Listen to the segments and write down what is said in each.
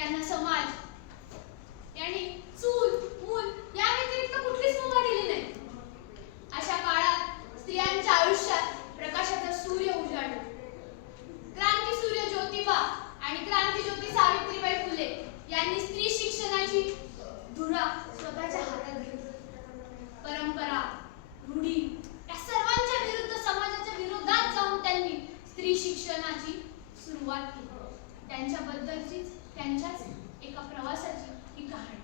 त्यांना समाज यांनी चूल मूल या व्यतिरिक्त कुठलीच मुभा दिली नाही. अशा काळात स्त्रियांच्या आयुष्यात प्रकाशाचा सूर्य उजाडला. क्रांती सूर्य ज्योतिबा आणि क्रांती ज्योती सावित्रीबाई फुले यांनी स्त्री शिक्षणाची धुरा स्वतःच्या हातात घेतली. परंपरा, रूढी या सर्वांच्या विरुद्ध, समाजाच्या विरोधात जाऊन त्यांनी स्त्री शिक्षणाची सुरुवात केली. त्यांच्याबद्दलचीच, त्यांच्याच एका प्रवासाची ही कहाणी.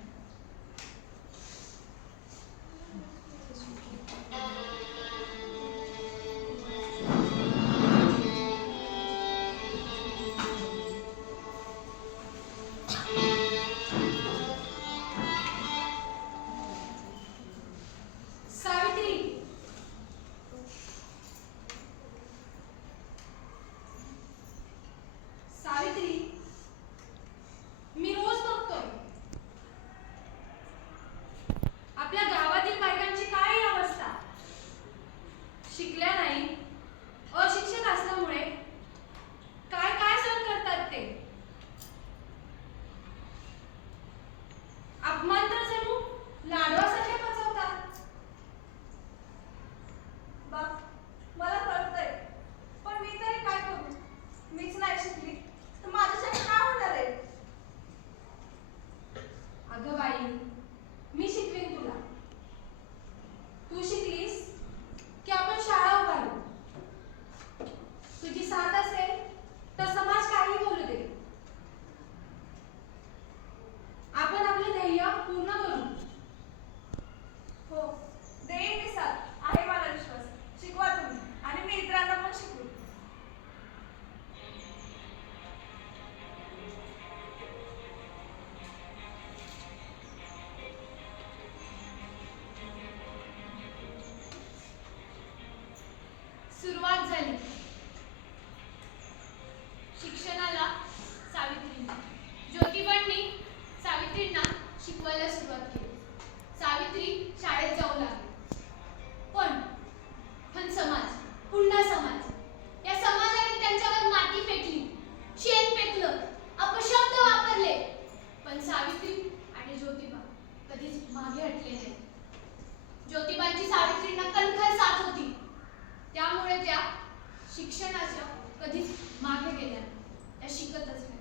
सुरुवात झाली शिक्षणाला. ज्योतिबांनी सावित्रींना शिकवायला सुरुवात केली. सावित्री शाळेत जाऊ लागली. पण समाज, पुन्हा समाज, या समाजाने त्यांच्यावर माती फेकली, शेण फेकलं, अपशब्द वापरले. पण सावित्री आणि ज्योतिबा कधीच मागे हटले नाही. ज्योतिबांची सावित्रींना कणखर साथ होती. त्यामुळे त्या शिक्षणाच्या कधीच मागे गेल्या, त्या शिकतच नाही.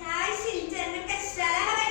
काय सिंचन कशाला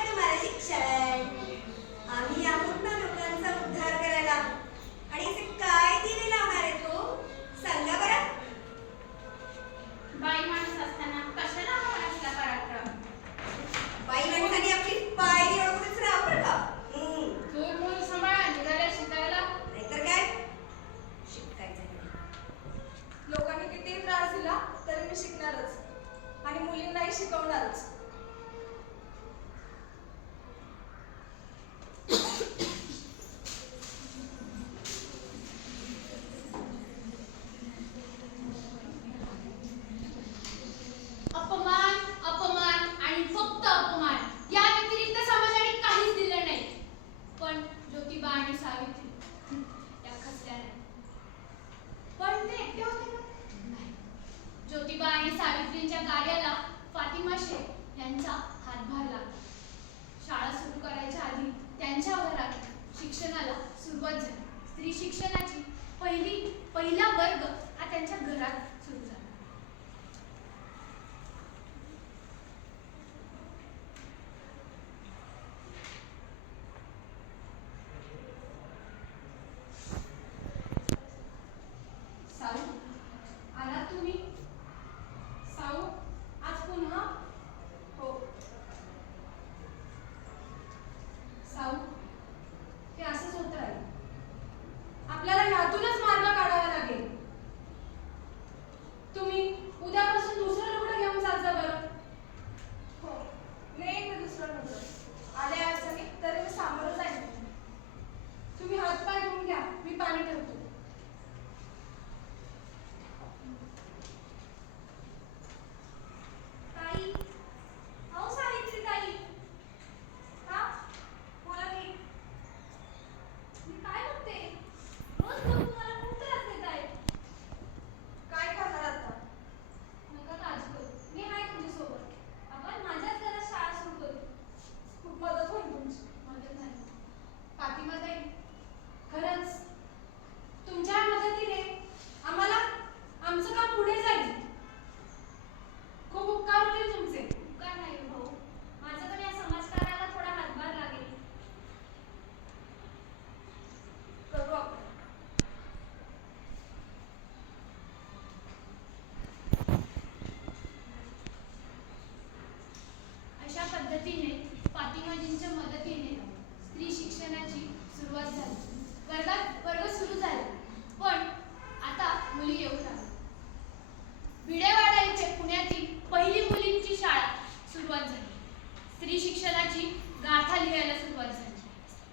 शिक्षणाची गाथा लिहायला सुरुवात झाली.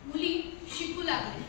मुली शिकू लागल्या.